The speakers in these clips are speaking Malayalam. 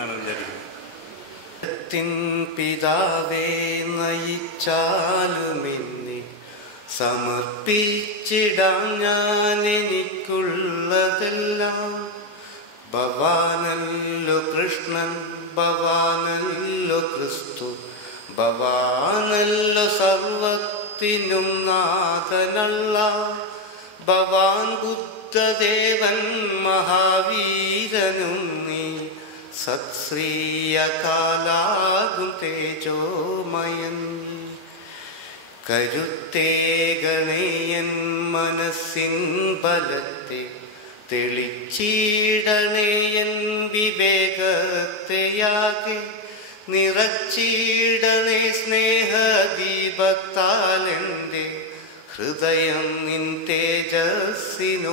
എന്നാണ് വിചാരിക്കുന്നത്. പിതാവേ നയിച്ചാലുമെന്നെ സമർപ്പിച്ചിടാം ഞാൻ എനിക്കുള്ളതെല്ലാം. ഭവാനല്ലോ കൃഷ്ണൻ, ഭവാനല്ലോ ക്രിസ്തു, ഭവാനല്ലോ സർവത്തിനും നാഥനല്ല. ഭവാൻ ബുദ്ധദേവൻ മഹാവീരനും നീ, സത്ശ്രീയകാലാകും തേജോമയൻ. കരുത്തേകണേയൻ മനസ്സിൻ ബലത്തെ, തെളിച്ചിടണേയൻ വിവേകത്തെയാകെ, നിറച്ചിടണേ സ്നേഹദീപത്താലെൻ്റെ ഹൃദയം നിൻ തേജസ്സിനോടൊപ്പമെന്നും.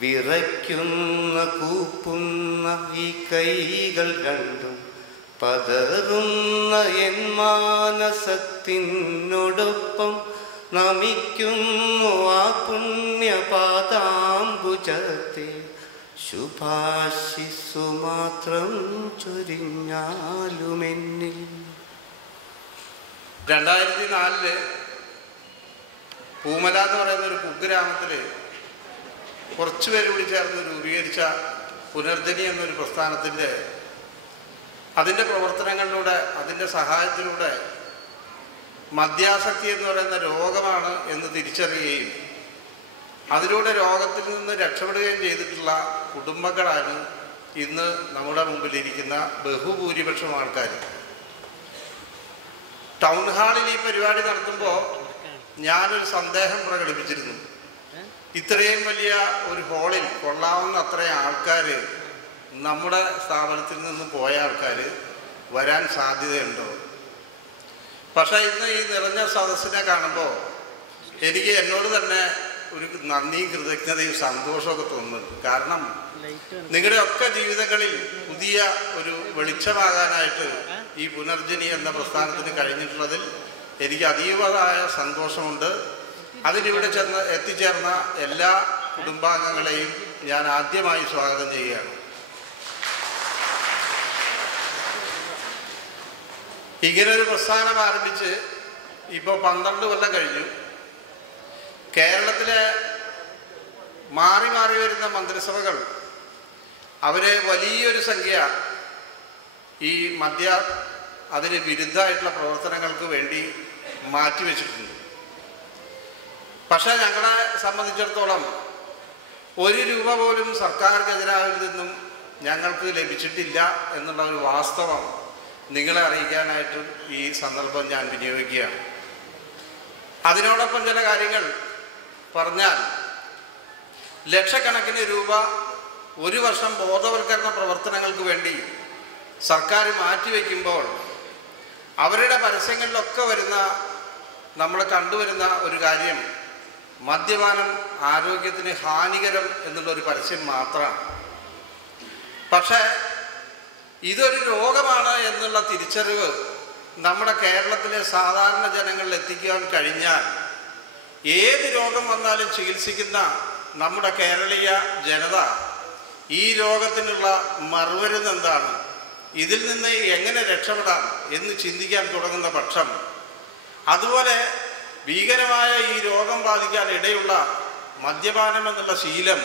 വിറയ്ക്കുന്ന കൂപ്പുന്ന ഈ കൈകൾ രണ്ടും പതറുന്ന എൻ മാനസത്തിനോടൊപ്പം നമിക്കുന്നു ആ പുണ്യപാദാംബുജത്തെ. ശുഭാശിസ്സു മാത്രം ചൊരിഞ്ഞാലുമെന്നിൽ. 2004 പൂമല എന്ന് പറയുന്ന ഒരു കുഗ്രാമത്തിൽ കുറച്ചുപേര് കൂടി ചേർന്ന് രൂപീകരിച്ച പുനർജനി എന്നൊരു പ്രസ്ഥാനത്തിൻ്റെ അതിൻ്റെ പ്രവർത്തനങ്ങളിലൂടെ, അതിൻ്റെ സഹായത്തിലൂടെ മദ്യാസക്തി എന്ന് പറയുന്ന രോഗമാണ് എന്ന് തിരിച്ചറിയുകയും അതിലൂടെ രോഗത്തിൽ നിന്ന് രക്ഷപ്പെടുകയും ചെയ്തിട്ടുള്ള കുടുംബങ്ങളാണ് ഇന്ന് നമ്മുടെ മുമ്പിലിരിക്കുന്ന ബഹുഭൂരിപക്ഷം ആൾക്കാർ. ടൗൺ ഹാളിൽ ഈ പരിപാടി നടത്തുമ്പോൾ ഞാനൊരു സന്ദേഹം പ്രകടിപ്പിച്ചിരുന്നു. ഇത്രയും വലിയ ഒരു ഹാളിൽ കൊള്ളാവുന്ന അത്രയും ആൾക്കാർ, നമ്മുടെ സ്ഥാപനത്തിൽ നിന്ന് പോയ ആൾക്കാർ വരാൻ സാധ്യതയുണ്ടോ? പക്ഷേ ഇന്ന് ഈ നിറഞ്ഞ സദസ്സിനെ കാണുമ്പോൾ എനിക്ക് എന്നോട് തന്നെ ഒരു നന്ദിയും കൃതജ്ഞതയും സന്തോഷമൊക്കെ തോന്നുന്നുണ്ട്. കാരണം നിങ്ങളുടെയൊക്കെ ജീവിതങ്ങളിൽ പുതിയ ഒരു വെളിച്ചമാകാനായിട്ട് ഈ പുനർജനി എന്ന പ്രസ്ഥാനത്തിന് കഴിഞ്ഞിട്ടുള്ളതിൽ എനിക്ക് അതീവമായ സന്തോഷമുണ്ട്. അതിനിവിടെ എത്തിച്ചേർന്ന എല്ലാ കുടുംബാംഗങ്ങളെയും ഞാൻ ആദ്യമായി സ്വാഗതം ചെയ്യുകയാണ്. ഇങ്ങനൊരു പ്രസ്ഥാനം ആരംഭിച്ച് ഇപ്പോൾ 12 കൊല്ലം കഴിഞ്ഞു. കേരളത്തിലെ മാറി മാറി വരുന്ന മന്ത്രിസഭകൾ അവരെ വലിയൊരു സംഖ്യ ഈ അതിന് വിരുദ്ധമായിട്ടുള്ള പ്രവർത്തനങ്ങൾക്ക് വേണ്ടി മാറ്റിവെച്ചിട്ടുണ്ട്. പക്ഷേ ഞങ്ങളെ സംബന്ധിച്ചിടത്തോളം 1 രൂപ പോലും സർക്കാർ ഖജനാവിൽ നിന്നും ഞങ്ങൾക്ക് ലഭിച്ചിട്ടില്ല എന്നുള്ള ഒരു വാസ്തവം നിങ്ങളെ അറിയിക്കാനായിട്ട് ഈ സന്ദർഭം ഞാൻ വിനിയോഗിക്കുകയാണ്. അതിനോടൊപ്പം ചില കാര്യങ്ങൾ പറഞ്ഞാൽ, ലക്ഷക്കണക്കിന് രൂപ ഒരു വർഷം ബോധവൽക്കരണ പ്രവർത്തനങ്ങൾക്ക് വേണ്ടി സർക്കാർ മാറ്റിവെക്കുമ്പോൾ അവരുടെ പരസ്യങ്ങളിലൊക്കെ നമ്മൾ കണ്ടുവരുന്ന ഒരു കാര്യം മദ്യപാനം ആരോഗ്യത്തിന് ഹാനികരം എന്നുള്ളൊരു പരസ്യം മാത്രമാണ്. പക്ഷേ ഇതൊരു രോഗമാണ് എന്നുള്ള തിരിച്ചറിവ് നമ്മുടെ കേരളത്തിലെ സാധാരണ ജനങ്ങളിൽ എത്തിക്കാൻ കഴിഞ്ഞാൽ ഏത് രോഗം വന്നാലും ചികിത്സിക്കുന്ന നമ്മുടെ കേരളീയ ജനത ഈ രോഗത്തിനുള്ള മറുമരുന്ന് എന്താണ്, ഇതിൽ നിന്ന് എങ്ങനെ രക്ഷപ്പെടാം എന്ന് ചിന്തിക്കാൻ തുടങ്ങുന്ന പക്ഷം, അതുപോലെ ഭീകരമായ ഈ രോഗം ബാധിക്കാൻ ഇടയുള്ള മദ്യപാനം എന്നുള്ള ശീലം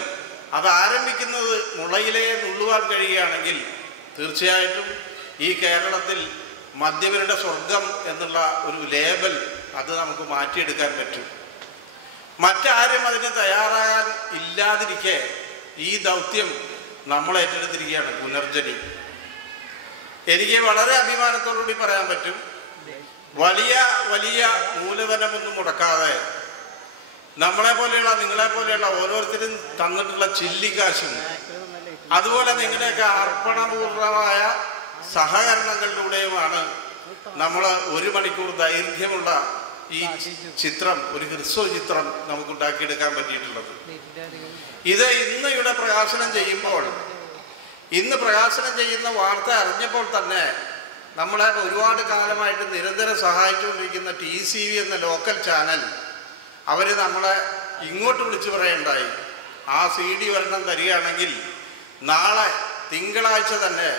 അത് ആരംഭിക്കുന്നത് മുളയിലേ നുള്ളുവാൻ കഴിയുകയാണെങ്കിൽ തീർച്ചയായിട്ടും ഈ കേരളത്തിൽ മദ്യപരുടെ സ്വർഗം എന്നുള്ള ഒരു ലേബൽ അത് നമുക്ക് മാറ്റിയെടുക്കാൻ പറ്റും. മറ്റാരും അതിന് തയ്യാറാകാൻ ഇല്ലാതിരിക്കെ ഈ ദൗത്യം നമ്മൾ ഏറ്റെടുത്തിരിക്കുകയാണ്, പുനർജനി. എനിക്ക് വളരെ അഭിമാനത്തോടുകൂടി പറയാൻ പറ്റും, വലിയ വലിയ മൂലധനമൊന്നും മുടക്കാതെ നമ്മളെപ്പോലെയുള്ള നിങ്ങളെപ്പോലെയുള്ള ഓരോരുത്തരും തന്നിട്ടുള്ള ചില്ലിക്കാശും അതുപോലെ നിങ്ങളുടെയൊക്കെ അർപ്പണപൂർവമായ സഹകരണങ്ങളിലൂടെയുമാണ് നമ്മൾ 1 മണിക്കൂർ ദൈർഘ്യമുള്ള ഈ ചിത്രം, ഒരു ഹ്രസ്വ ചിത്രം നമുക്കുണ്ടാക്കിയെടുക്കാൻ പറ്റിയിട്ടുള്ളത്. ഇത് ഇന്ന് ഇവിടെ പ്രകാശനം ചെയ്യുമ്പോൾ, ഇന്ന് പ്രകാശനം ചെയ്യുന്ന വാർത്ത അറിഞ്ഞപ്പോൾ തന്നെ നമ്മളെ ഒരുപാട് കാലമായിട്ട് നിരന്തരം സഹായിച്ചുകൊണ്ടിരിക്കുന്ന TCV എന്ന ലോക്കൽ ചാനൽ അവർ നമ്മളെ ഇങ്ങോട്ട് വിളിച്ചു പറയുണ്ടായി, ആ CD ഒരെണ്ണം തരികയാണെങ്കിൽ നാളെ തിങ്കളാഴ്ച തന്നെ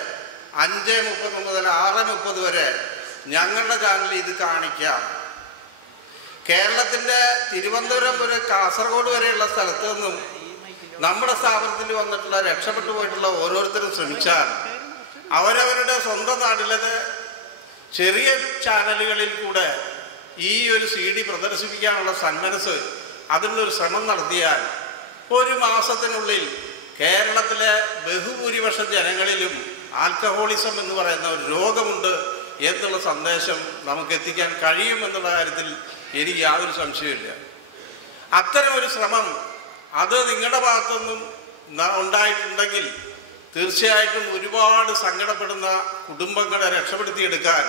5:30 മുതൽ 6:30 വരെ ഞങ്ങളുടെ ചാനലിൽ ഇത് കാണിക്കാം. കേരളത്തിൻ്റെ തിരുവനന്തപുരം വരെ കാസർഗോഡ് വരെയുള്ള സ്ഥലത്ത് നിന്നും നമ്മുടെ സ്ഥാപനത്തിൽ വന്നിട്ടുള്ള രക്ഷപ്പെട്ടു പോയിട്ടുള്ള ഓരോരുത്തരും ശ്രമിച്ചാൽ അവരവരുടെ സ്വന്തം നാട്ടിലെ ചെറിയ ചാനലുകളിൽ കൂടെ ഈ ഒരു CD പ്രദർശിപ്പിക്കാനുള്ള സന്മനസ് അതിനുള്ളൊരു ശ്രമം നടത്തിയാൽ 1 മാസത്തിനുള്ളിൽ കേരളത്തിലെ ബഹുഭൂരിപക്ഷം ജനങ്ങളിലും ആൽക്കഹോളിസം എന്ന് പറയുന്ന ഒരു രോഗമുണ്ട് എന്നുള്ള സന്ദേശം നമുക്ക് എത്തിക്കാൻ കഴിയുമെന്നുള്ള കാര്യത്തിൽ എനിക്ക് യാതൊരു സംശയമില്ല. അത്തരം ഒരു ശ്രമം അത് നിങ്ങളുടെ ഭാഗത്തുനിന്നും ഉണ്ടായിട്ടുണ്ടെങ്കിൽ തീർച്ചയായിട്ടും ഒരുപാട് സങ്കടപ്പെടുന്ന കുടുംബങ്ങളെ രക്ഷപ്പെടുത്തിയെടുക്കാൻ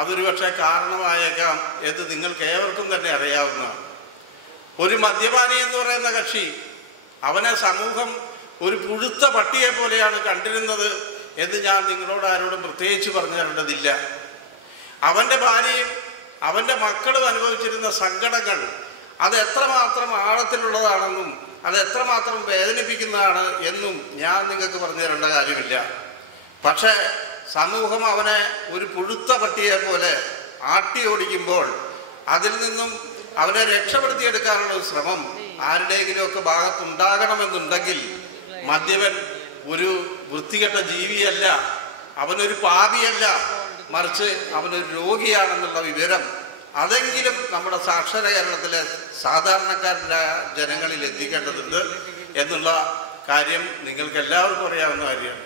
അതൊരു പക്ഷേ കാരണമായേക്കാം എന്ന് നിങ്ങൾക്ക് ഏവർക്കും തന്നെ അറിയാവുന്നതാണ്. ഒരു മദ്യപാനി എന്ന് പറയുന്ന കക്ഷി അവനെ സമൂഹം ഒരു പുഴുത്ത പട്ടിയെ പോലെയാണ് കണ്ടിരുന്നത് എന്ന് ഞാൻ നിങ്ങളോട് ആരോടും പ്രത്യേകിച്ച് പറഞ്ഞു തരേണ്ടതില്ല. അവൻ്റെ ഭാര്യയും അവൻ്റെ മക്കളും അനുഭവിച്ചിരുന്ന സങ്കടങ്ങൾ അത് എത്രമാത്രം ആഴത്തിലുള്ളതാണെന്നും അത് എത്രമാത്രം വേദനിപ്പിക്കുന്നതാണ് എന്നും ഞാൻ നിങ്ങൾക്ക് പറഞ്ഞു തരേണ്ട കാര്യമില്ല. പക്ഷേ സമൂഹം അവനെ ഒരു പുഴുത്ത പട്ടിയെ പോലെ ആട്ടി ഓടിക്കുമ്പോൾ അതിൽ നിന്നും അവനെ രക്ഷപ്പെടുത്തിയെടുക്കാനുള്ള ഒരു ശ്രമം ആരുടെയെങ്കിലുമൊക്കെ ഭാഗത്തുണ്ടാകണമെന്നുണ്ടെങ്കിൽ മദ്യപൻ ഒരു വൃത്തികെട്ട ജീവിയല്ല, അവനൊരു പാപിയല്ല, മറിച്ച് അവനൊരു രോഗിയാണെന്നുള്ള വിവരം അതെങ്കിലും നമ്മുടെ സാക്ഷര കേരളത്തിലെ സാധാരണക്കാരുടെ ജനങ്ങളിൽ എത്തിക്കേണ്ടതുണ്ട് എന്നുള്ള കാര്യം നിങ്ങൾക്ക് എല്ലാവർക്കും അറിയാവുന്ന കാര്യമാണ്.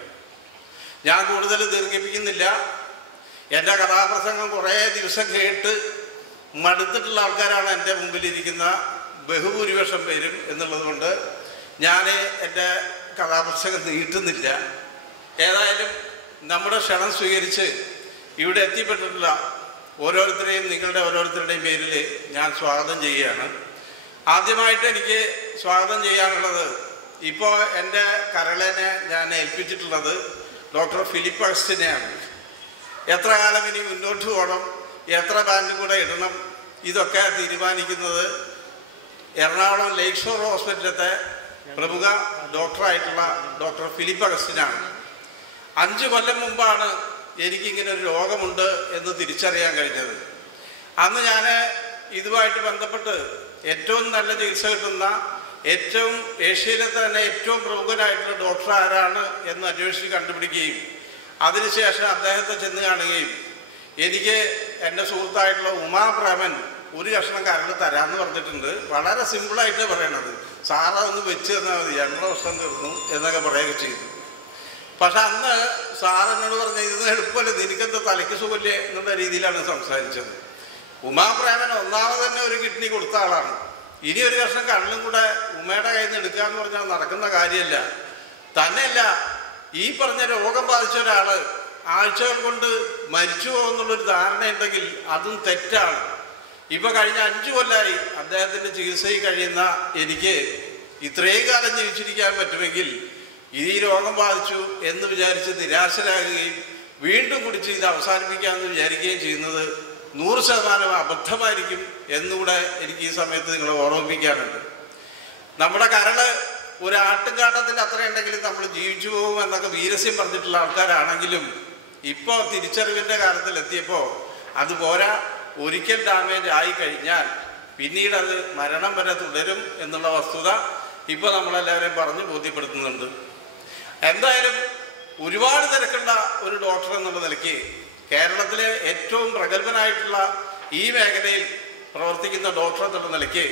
ഞാൻ കൂടുതൽ ദീർഘിപ്പിക്കുന്നില്ല. എൻ്റെ കഥാപ്രസംഗം കുറേ ദിവസം കേട്ട് മടുത്തിട്ടുള്ള ആൾക്കാരാണ് എൻ്റെ മുമ്പിലിരിക്കുന്ന ബഹുഭൂരിപക്ഷം പേരും എന്നുള്ളത് കൊണ്ട് ഞാൻ എൻ്റെ കഥാപ്രസംഗം നീട്ടുന്നില്ല. ഏതായാലും നമ്മുടെ ക്ഷണം സ്വീകരിച്ച് ഇവിടെ എത്തിപ്പെട്ടിട്ടുള്ള ഓരോരുത്തരെയും നിങ്ങളുടെ ഓരോരുത്തരുടെയും പേരിൽ ഞാൻ സ്വാഗതം ചെയ്യുകയാണ്. ആദ്യമായിട്ട് എനിക്ക് സ്വാഗതം ചെയ്യാനുള്ളത് ഇപ്പോൾ എൻ്റെ കരളനെ ഞാൻ ഏൽപ്പിച്ചിട്ടുള്ളത് ഡോക്ടർ ഫിലിപ്പ് അഗസ്റ്റിനെയാണ്. എത്ര കാലം ഇനി മുന്നോട്ട് പോകണം, എത്ര ബാങ്ക് കൂടെ ഇടണം, ഇതൊക്കെ തീരുമാനിക്കുന്നത് എറണാകുളം ലേക്ക് ഷോർ ഹോസ്പിറ്റലത്തെ പ്രമുഖ ഡോക്ടറായിട്ടുള്ള ഡോക്ടർ ഫിലിപ്പ് അഗസ്റ്റിനാണ്. 5 കൊല്ലം മുമ്പാണ് എനിക്കിങ്ങനെ ഒരു രോഗമുണ്ട് എന്ന് തിരിച്ചറിയാൻ കഴിഞ്ഞത്. അന്ന് ഞാൻ ഇതുമായിട്ട് ബന്ധപ്പെട്ട് ഏറ്റവും നല്ല ചികിത്സ കിട്ടുന്ന ഏറ്റവും ഏഷ്യയിലെ തന്നെ ഏറ്റവും പ്രമുഖനായിട്ടുള്ള ഡോക്ടർ ആരാണ് എന്ന് അന്വേഷിച്ച് കണ്ടുപിടിക്കുകയും അതിനുശേഷം അദ്ദേഹത്തെ ചെന്ന് കാണുകയും എനിക്ക് എൻ്റെ സുഹൃത്തായിട്ടുള്ള ഉമാപ്രേമൻ ഒരു കഷ്ണം കരൾ തരാമെന്ന് പറഞ്ഞിട്ടുണ്ട്. വളരെ സിമ്പിളായിട്ട് പറയണത്, സാറ് ഒന്ന് വെച്ച് തന്നാൽ മതി, 2 വർഷം തീർന്നു എന്നൊക്കെ പറയുകയൊക്കെ ചെയ്തു. പക്ഷെ അന്ന് സാർ എന്നോട് പറഞ്ഞ ഇതൊന്നും എളുപ്പമല്ല, നിനക്കെന്താ തലയ്ക്ക് സുഖമില്ലേ എന്നുള്ള രീതിയിലാണ് സംസാരിച്ചത്. ഉമാപ്രേമൻ ഒന്നാമത് തന്നെ ഒരു കിഡ്നി കൊടുത്ത ആളാണ്. ഇനി ഒരു കഷ്ണം കരളും കൂടെ ഉമ്മയുടെ കയ്യിൽ നിന്ന് എടുക്കുക എന്ന് പറഞ്ഞാൽ നടക്കുന്ന കാര്യമല്ല. തന്നെയല്ല, ഈ പറഞ്ഞ രോഗം ബാധിച്ച ഒരാൾ ആഴ്ചകൾ കൊണ്ട് മരിച്ചു പോകുന്നുള്ളൊരു ധാരണയുണ്ടെങ്കിൽ അതും തെറ്റാണ്. ഇപ്പം കഴിഞ്ഞ 5 കൊല്ലമായി അദ്ദേഹത്തിൻ്റെ ചികിത്സയിൽ കഴിയുന്ന എനിക്ക് ഇത്രയും കാലം ജീവിച്ചിരിക്കാൻ പറ്റുമെങ്കിൽ ഈ രോഗം ബാധിച്ചു എന്ന് വിചാരിച്ച് നിരാശരാകുകയും വീണ്ടും കുടിച്ച് ഇത് അവസാനിപ്പിക്കാമെന്ന് വിചാരിക്കുകയും ചെയ്യുന്നത് 100% അബദ്ധമായിരിക്കും എന്നുകൂടെ എനിക്ക് ഈ സമയത്ത് നിങ്ങളെ ഓർമ്മിപ്പിക്കാനുണ്ട്. നമ്മുടെ കരള് ഒരു ആട്ടുംകാട്ടത്തിൻ്റെ അത്രയുണ്ടെങ്കിലും നമ്മൾ ജീവിച്ചു പോകും എന്നൊക്കെ വീരസ്യം പറഞ്ഞിട്ടുള്ള ആൾക്കാരാണെങ്കിലും ഇപ്പോൾ തിരിച്ചറിവിൻ്റെ കാലത്തിലെത്തിയപ്പോൾ അതുപോരാ, ഒരിക്കൽ ഡാമേജ് ആയി കഴിഞ്ഞാൽ പിന്നീട് അത് മരണം വരെ തുടരും എന്നുള്ള വസ്തുത ഇപ്പോൾ നമ്മളെല്ലാവരെയും പറഞ്ഞ് ബോധ്യപ്പെടുത്തുന്നുണ്ട്. എന്തായാലും ഒരുപാട് തിരക്കുള്ള ഒരു ഡോക്ടർ എന്നുള്ള നിലയ്ക്ക് കേരളത്തിലെ ഏറ്റവും പ്രഗത്ഭനായിട്ടുള്ള ഈ മേഖലയിൽ പ്രവർത്തിക്കുന്ന ഡോക്ടർ എന്നുള്ള നിലയ്ക്ക്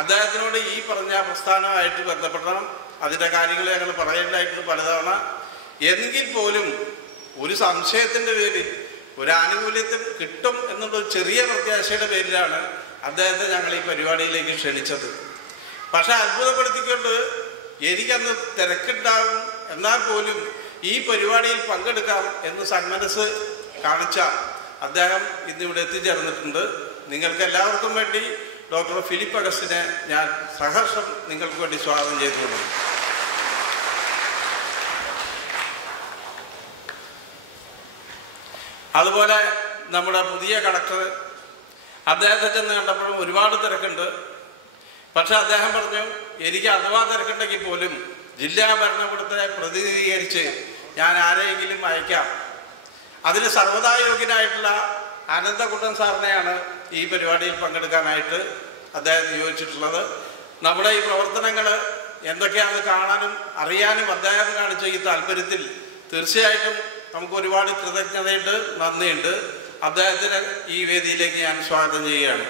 അദ്ദേഹത്തിനോട് ഈ പറഞ്ഞ പ്രസ്ഥാനമായിട്ട് ബന്ധപ്പെടണം. അതിൻ്റെ കാര്യങ്ങൾ ഞങ്ങൾ പറയേണ്ടതായിട്ട് പലതവണ. എങ്കിൽ പോലും ഒരു സംശയത്തിൻ്റെ പേരിൽ ഒരു ആനുകൂല്യത്തിൽ കിട്ടും എന്നുള്ളൊരു ചെറിയ പ്രത്യാശയുടെ പേരിലാണ് അദ്ദേഹത്തെ ഞങ്ങൾ ഈ പരിപാടിയിലേക്ക് ക്ഷണിച്ചത്. പക്ഷെ അത്ഭുതപ്പെടുത്തിക്കൊണ്ട് എനിക്കന്ന് തിരക്കുണ്ടാവും, എന്നാൽ പോലും ഈ പരിപാടിയിൽ പങ്കെടുക്കാം എന്ന് സന്മനസ് കാണിച്ച അദ്ദേഹം ഇന്നിവിടെ എത്തിച്ചേർന്നിട്ടുണ്ട്. നിങ്ങൾക്ക് എല്ലാവർക്കും വേണ്ടി ഡോക്ടർ ഫിലിപ്പ് അഗസ്റ്റിനെ ഞാൻ സഹർഷം നിങ്ങൾക്ക് വേണ്ടി സ്വാഗതം ചെയ്തുകൊള്ളു. അതുപോലെ നമ്മുടെ പുതിയ കളക്ടർ, അദ്ദേഹത്തെ ചെന്ന് കണ്ടപ്പോഴും ഒരുപാട് തിരക്കുണ്ട്. പക്ഷെ അദ്ദേഹം പറഞ്ഞു, എനിക്ക് അഥവാ തിരക്കുണ്ടെങ്കിൽ പോലും ജില്ലാ ഭരണകൂടത്തെ പ്രതിനിധീകരിച്ച് ഞാൻ ആരെയെങ്കിലും അയക്കാം. അതിന് സർവ്വതാ യോഗ്യനായിട്ടുള്ള അനന്തകുട്ടൻ സാറിനെയാണ് ഈ പരിപാടിയിൽ പങ്കെടുക്കാനായിട്ട് അദ്ദേഹം നിയോഗിച്ചിട്ടുള്ളത്. നമ്മുടെ ഈ പ്രവർത്തനങ്ങൾ എന്തൊക്കെയാണെന്ന് കാണാനും അറിയാനും അദ്ദേഹം കാണിച്ച ഈ താല്പര്യത്തിൽ തീർച്ചയായിട്ടും നമുക്ക് ഒരുപാട് കൃതജ്ഞതയുണ്ട്, നന്ദിയുണ്ട്. അദ്ദേഹത്തിന് ഈ വേദിയിലേക്ക് ഞാൻ സ്വാഗതം ചെയ്യുകയാണ്.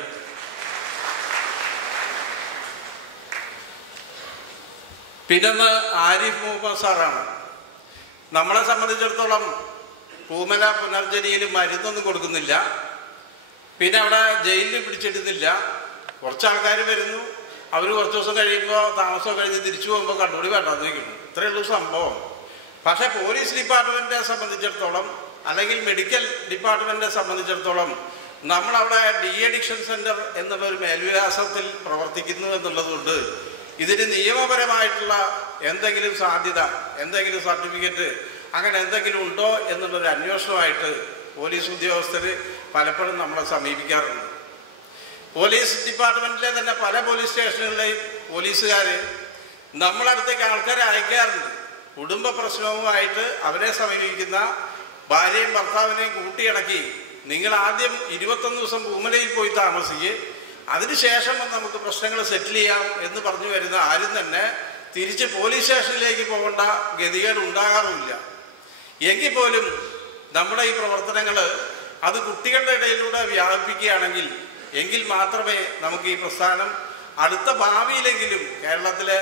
പിന്നൊന്ന് ആരിഫ് മുഹമ്മദ് സാറാണ്. നമ്മളെ സംബന്ധിച്ചിടത്തോളം പൂമല പുനർജനിയിൽ മരുന്നൊന്നും കൊടുക്കുന്നില്ല, പിന്നെ അവിടെ ജയിലിൽ പിടിച്ചിടുന്നില്ല. കുറച്ച് ആൾക്കാർ വരുന്നു, അവർ കുറച്ച് ദിവസം കഴിയുമ്പോൾ താമസം കഴിഞ്ഞ് തിരിച്ചു പോകുമ്പോൾ കണ്ടുപിടി വേണ്ടെന്ന് വയ്ക്കുന്നു. ഇത്രയേ ഉള്ളൂ സംഭവം. പക്ഷേ പോലീസ് ഡിപ്പാർട്ട്മെൻറ്റിനെ സംബന്ധിച്ചിടത്തോളം അല്ലെങ്കിൽ മെഡിക്കൽ ഡിപ്പാർട്ട്മെൻറ്റിനെ സംബന്ധിച്ചിടത്തോളം നമ്മളവിടെ ഡി അഡിക്ഷൻ സെൻറ്റർ എന്നുള്ളൊരു മേൽവിലാസത്തിൽ പ്രവർത്തിക്കുന്നു എന്നുള്ളതുകൊണ്ട് ഇതിന് നിയമപരമായിട്ടുള്ള എന്തെങ്കിലും സാധ്യത, എന്തെങ്കിലും സർട്ടിഫിക്കറ്റ് അങ്ങനെ എന്തെങ്കിലും ഉണ്ടോ എന്നുള്ളൊരു അന്വേഷണമായിട്ട് പോലീസ് ഉദ്യോഗസ്ഥർ പലപ്പോഴും നമ്മളെ സമീപിക്കാറുണ്ട്. പോലീസ് ഡിപ്പാർട്ട്മെൻറ്റിലെ തന്നെ പല പോലീസ് സ്റ്റേഷനുകളിലെയും പോലീസുകാർ നമ്മളടുത്തേക്ക് ആൾക്കാരെ അയക്കാറുണ്ട്. കുടുംബ പ്രശ്നവുമായിട്ട് അവരെ സമീപിക്കുന്ന ഭാര്യയും ഭർത്താവിനെയും കൂട്ടിയിടക്കി നിങ്ങൾ ആദ്യം 21 ദിവസം പൂമലയിൽ പോയി താമസിക്കുക, അതിനുശേഷം നമുക്ക് പ്രശ്നങ്ങൾ സെറ്റിൽ ചെയ്യാം എന്ന് പറഞ്ഞു വരുന്ന ആരും തന്നെ തിരിച്ച് പോലീസ് സ്റ്റേഷനിലേക്ക് പോകേണ്ട ഗതികേട് ഉണ്ടാകാറുമില്ല. എങ്കിൽ പോലും നമ്മുടെ ഈ പ്രവർത്തനങ്ങൾ അത് കുട്ടികളുടെ ഇടയിലൂടെ വ്യാപിപ്പിക്കുകയാണെങ്കിൽ എങ്കിൽ മാത്രമേ നമുക്ക് ഈ പ്രസ്ഥാനം അടുത്ത ഭാവിയിലെങ്കിലും കേരളത്തിലെ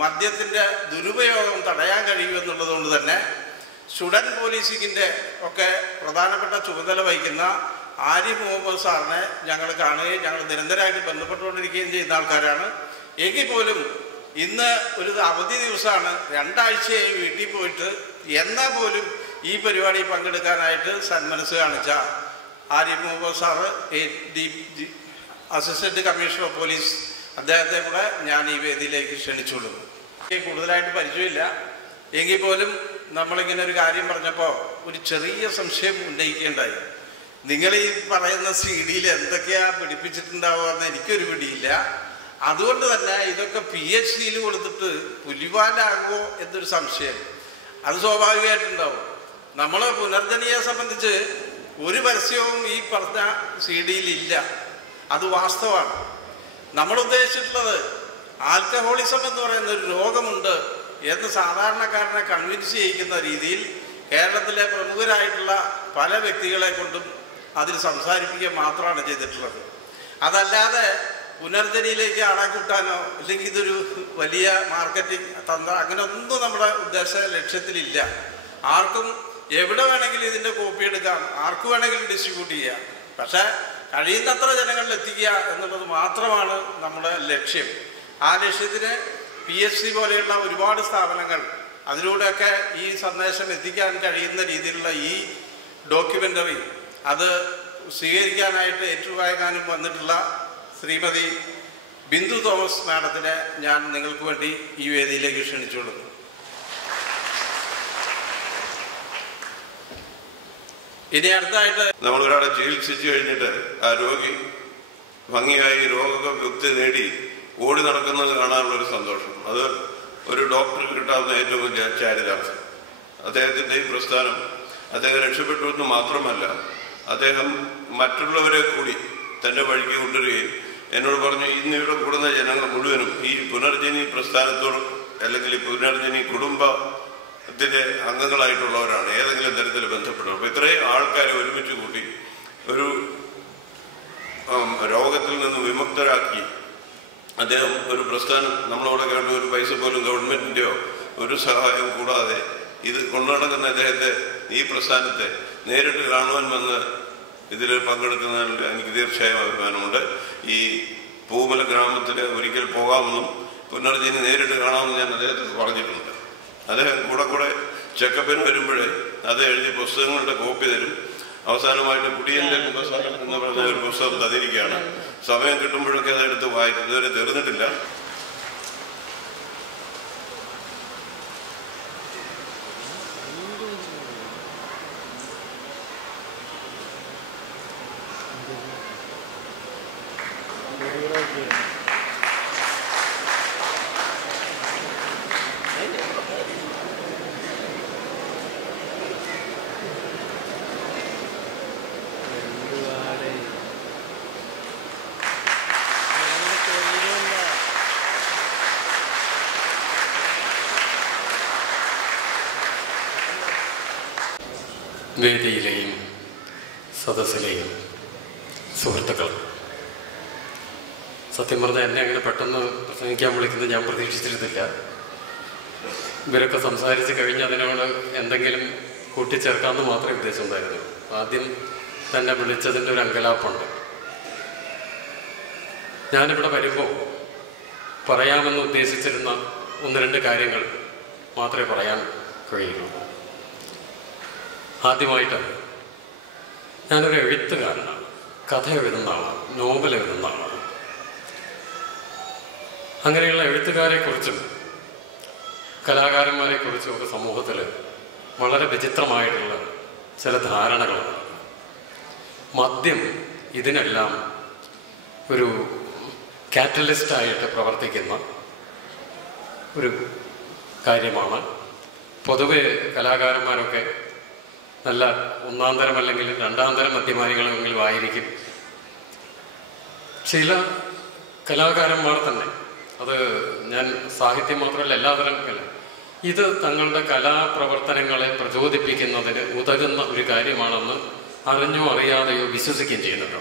മദ്യത്തിൻ്റെ ദുരുപയോഗം തടയാൻ കഴിയൂ എന്നുള്ളതുകൊണ്ട് തന്നെ സ്റ്റുഡൻറ് പോലീസിങ്ങിൻ്റെ ഒക്കെ പ്രധാനപ്പെട്ട ചുമതല വഹിക്കുന്ന ആരിഫ് മുഹമ്മദ് സാറിനെ ഞങ്ങൾ കാണുകയും ഞങ്ങൾ നിരന്തരമായിട്ട് ബന്ധപ്പെട്ടുകൊണ്ടിരിക്കുകയും ചെയ്യുന്ന ആൾക്കാരാണ്. എങ്കിൽ പോലും ഇന്ന് ഒരു അവധി ദിവസമാണ്, 2 ആഴ്ചയായി വീട്ടിൽ പോയിട്ട് എന്നാൽ പോലും ഈ പരിപാടി പങ്കെടുക്കാനായിട്ട് സന്മനസ് കാണിച്ച Arif Muhammad sir assistant commissioner of police, അദ്ദേഹത്തെ കൂടെ ഞാൻ ഈ വേദിയിലേക്ക് ക്ഷണിച്ചുകൊള്ളുന്നു. കൂടുതലായിട്ട് പരിചയമില്ല, എങ്കിൽ പോലും നമ്മളിങ്ങനെ ഒരു കാര്യം പറഞ്ഞപ്പോൾ ഒരു ചെറിയ സംശയം ഉന്നയിക്കേണ്ടായി. നിങ്ങൾ ഈ പറയുന്ന CD-യിൽ എന്തൊക്കെയാണ് പിടിപ്പിച്ചിട്ടുണ്ടാവുക എനിക്കൊരു പിടിയില്ല. അതുകൊണ്ട് തന്നെ ഇതൊക്കെ PhD-യിൽ കൊടുത്തിട്ട് പുലിവാലാകുമോ എന്നൊരു സംശയം അത് സ്വാഭാവികമായിട്ടുണ്ടാവും. നമ്മൾ പുനർജനിയെ സംബന്ധിച്ച് ഒരു പരസ്യവും ഈ പറഞ്ഞ CD-യിൽ അത് വാസ്തവമാണ്. നമ്മൾ ഉദ്ദേശിച്ചിട്ടുള്ളത് ആൽക്കഹോളിസം എന്ന് പറയുന്ന ഒരു രോഗമുണ്ട് എന്ന് സാധാരണക്കാരനെ കൺവിൻസ് ചെയ്യിക്കുന്ന രീതിയിൽ കേരളത്തിലെ പ്രമുഖരായിട്ടുള്ള പല വ്യക്തികളെ കൊണ്ടും അതിൽ സംസാരിപ്പിക്കുക മാത്രമാണ് ചെയ്തിട്ടുള്ളത്. അതല്ലാതെ പുനർജനിയിലേക്ക് ആളെ കൂട്ടാനോ അല്ലെങ്കിൽ ഇതൊരു വലിയ മാർക്കറ്റിംഗ് തന്ത്രം അങ്ങനെ ഒന്നും നമ്മുടെ ഉദ്ദേശ ലക്ഷ്യത്തിലില്ല. ആർക്കും എവിടെ വേണമെങ്കിലും ഇതിൻ്റെ കോപ്പി എടുക്കാം, ആർക്ക് വേണമെങ്കിലും ഡിസ്ട്രിബ്യൂട്ട് ചെയ്യാം. പക്ഷേ കഴിയുന്നത്ര ജനങ്ങളിൽ എത്തിക്കുക എന്നുള്ളത് മാത്രമാണ് നമ്മുടെ ലക്ഷ്യം. ആ ലക്ഷ്യത്തിന് PHC പോലെയുള്ള ഒരുപാട് സ്ഥാപനങ്ങൾ അതിലൂടെയൊക്കെ ഈ സന്ദേശം എത്തിക്കാൻ കഴിയുന്ന രീതിയിലുള്ള ഈ ഡോക്യുമെൻ്ററി അത് സ്വീകരിക്കാനായിട്ട് ഏറ്റുവാങ്ങാനും വന്നിട്ടുള്ള ശ്രീമതി ബിന്ദു തോമസ് മാഡത്തിനെ ഞാൻ നിങ്ങൾക്ക് വേണ്ടി ഈ വേദിയിലേക്ക് ക്ഷണിച്ചുകൊള്ളുന്നു. ഇനി അടുത്തായിട്ട് നമ്മളൊരാളെ ചികിത്സിച്ചു കഴിഞ്ഞിട്ട് ആ രോഗി ഭംഗിയായി രോഗവിമുക്തി നേടി ഓടി നടക്കുന്നത് കാണാനുള്ളൊരു സന്തോഷം, അത് ഒരു ഡോക്ടർക്ക് കിട്ടാവുന്ന ഏറ്റവും വലിയ ചാരിതാർത്ഥ്യം. അദ്ദേഹത്തിൻ്റെ ഈ പ്രസ്ഥാനം അദ്ദേഹം രക്ഷപ്പെട്ടു എന്ന് മാത്രമല്ല, അദ്ദേഹം മറ്റുള്ളവരെ കൂടി തൻ്റെ വഴിക്ക് കൊണ്ടുവരികയും എന്നോട് പറഞ്ഞു, ഇന്ന് ഇവിടെ കൂടുന്ന ജനങ്ങൾ മുഴുവനും ഈ പുനർജനി പ്രസ്ഥാനത്തോട് അല്ലെങ്കിൽ ഈ പുനർജനി കുടുംബത്തിൻ്റെ അംഗങ്ങളായിട്ടുള്ളവരാണ്, ഏതെങ്കിലും തരത്തിൽ ബന്ധപ്പെട്ടവർ. അപ്പോൾ ഇത്രയും ആൾക്കാരെ ഒരുമിച്ച് കൂട്ടി ഒരു രോഗത്തിൽ നിന്ന് വിമുക്തരാക്കി അദ്ദേഹം ഒരു പ്രസ്ഥാനം നമ്മളവിടെ കേട്ട് ഒരു പൈസ പോലും ഗവൺമെൻറ്റിൻ്റെയോ ഒരു സഹായം കൂടാതെ ഇത് കൊണ്ടുനടക്കുന്ന അദ്ദേഹത്തെ ഈ പ്രസ്ഥാനത്തെ നേരിട്ട് കാണുവാൻ വന്ന് ഇതിൽ പങ്കെടുക്കുന്നതിൽ എനിക്ക് തീർച്ചയായും അഭിമാനമുണ്ട്. ഈ പൂമല ഗ്രാമത്തിൽ ഒരിക്കൽ പോകാമെന്നും പുനർജനി നേരിട്ട് കാണാമെന്ന് ഞാൻ അദ്ദേഹത്തിന് പറഞ്ഞിട്ടുണ്ട്. അദ്ദേഹം കൂടെ ചെക്കപ്പിന് വരുമ്പോഴേ അത് എഴുതിയ പുസ്തകങ്ങളുടെ കോപ്പി തരും. അവസാനമായിട്ട് കുടിയൻ്റെ കുമ്പസാരം എന്ന് പറഞ്ഞ ഒരു പുസ്തകം തന്നിരിക്കുകയാണ്. സമയം കിട്ടുമ്പോഴൊക്കെ അതെടുത്ത് വായിക്കും. ഇതുവരെ തീർന്നിട്ടില്ല. വേദിയിലെയും സദസ്സിലെയും സുഹൃത്തുക്കൾ, സത്യം പറഞ്ഞാൽ എന്നെ അങ്ങനെ പെട്ടെന്ന് പ്രസംഗിക്കാൻ വിളിക്കുന്നത് ഞാൻ പ്രതീക്ഷിച്ചിരുന്നില്ല. ഇവരൊക്കെ സംസാരിച്ച് കഴിഞ്ഞ് അതിനോട് എന്തെങ്കിലും കൂട്ടിച്ചേർക്കാമെന്ന് മാത്രമേ ഉദ്ദേശമുണ്ടായിരുന്നു. ആദ്യം തന്നെ വിളിച്ചതിൻ്റെ ഒരു അങ്കലാപ്പുണ്ട്. ഞാനിവിടെ വരുമ്പോൾ പറയാമെന്ന് ഉദ്ദേശിച്ചിരുന്ന 1-2 കാര്യങ്ങൾ മാത്രമേ പറയാൻ കഴിയുള്ളൂ. ആദ്യമായിട്ട് ഞാനൊരു എഴുത്തുകാരനാണ്, കഥ എഴുതുന്ന ആളാണ്, നോവൽ എഴുതുന്ന ആളാണ്. അങ്ങനെയുള്ള എഴുത്തുകാരെക്കുറിച്ചും കലാകാരന്മാരെക്കുറിച്ചും ഒക്കെ സമൂഹത്തിൽ വളരെ വിചിത്രമായിട്ടുള്ള ചില ധാരണകളാണ്. മദ്യം ഇതിനെല്ലാം ഒരു കാറ്റലിസ്റ്റായിട്ട് പ്രവർത്തിക്കുന്ന ഒരു കാര്യമാണ്. പൊതുവെ കലാകാരന്മാരൊക്കെ നല്ല 1-ാം തരം അല്ലെങ്കിൽ 2-ാം തരം മദ്യപാനികളെങ്കിലും ആയിരിക്കും. ചില കലാകാരന്മാർ തന്നെ, അത് ഞാൻ സാഹിത്യം മാത്രമല്ല എല്ലാതരം ഇത് തങ്ങളുടെ കലാപ്രവർത്തനങ്ങളെ പ്രചോദിപ്പിക്കുന്നതിന് ഉതകുന്ന ഒരു കാര്യമാണെന്ന് അറിഞ്ഞോ അറിയാതെയോ വിശ്വസിക്കുകയും ചെയ്യുന്നുണ്ട്.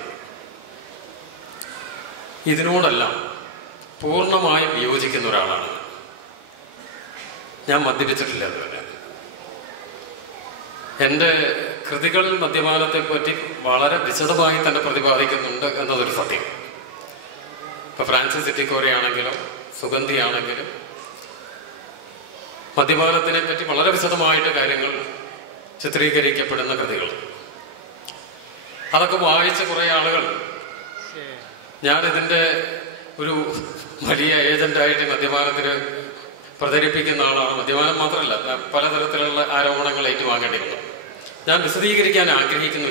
ഇതിനോടെല്ലാം പൂർണ്ണമായും വിയോജിക്കുന്ന ഒരാളാണ് ഞാൻ. മദ്യപിച്ചിട്ടില്ല അതുവരെ. എൻ്റെ കൃതികളിൽ മദ്യപാനത്തെപ്പറ്റി വളരെ വിശദമായി തന്നെ പ്രതിപാദിക്കുന്നുണ്ട് എന്നതൊരു സത്യം. ഇപ്പോൾ ഫ്രാൻസിസ് സിറ്റിക്കോരയാണെങ്കിലും സുഗന്ധിയാണെങ്കിലും മദ്യപാനത്തിനെ പറ്റി വളരെ വിശദമായിട്ട് കാര്യങ്ങൾ ചിത്രീകരിക്കപ്പെടുന്ന കൃതികൾ. അതൊക്കെ വായിച്ച കുറേ ആളുകൾ ഞാനിതിൻ്റെ ഒരു വലിയ ഏജൻ്റായിട്ട് മദ്യപാനത്തിന് പ്രചരിപ്പിക്കുന്ന ആളാണ്. മദ്യപാനം മാത്രമല്ല, പലതരത്തിലുള്ള ആരോപണങ്ങൾ ഏറ്റുവാങ്ങേണ്ടി വന്നു. ഞാൻ വിശദീകരിക്കാൻ ആഗ്രഹിക്കുന്നു.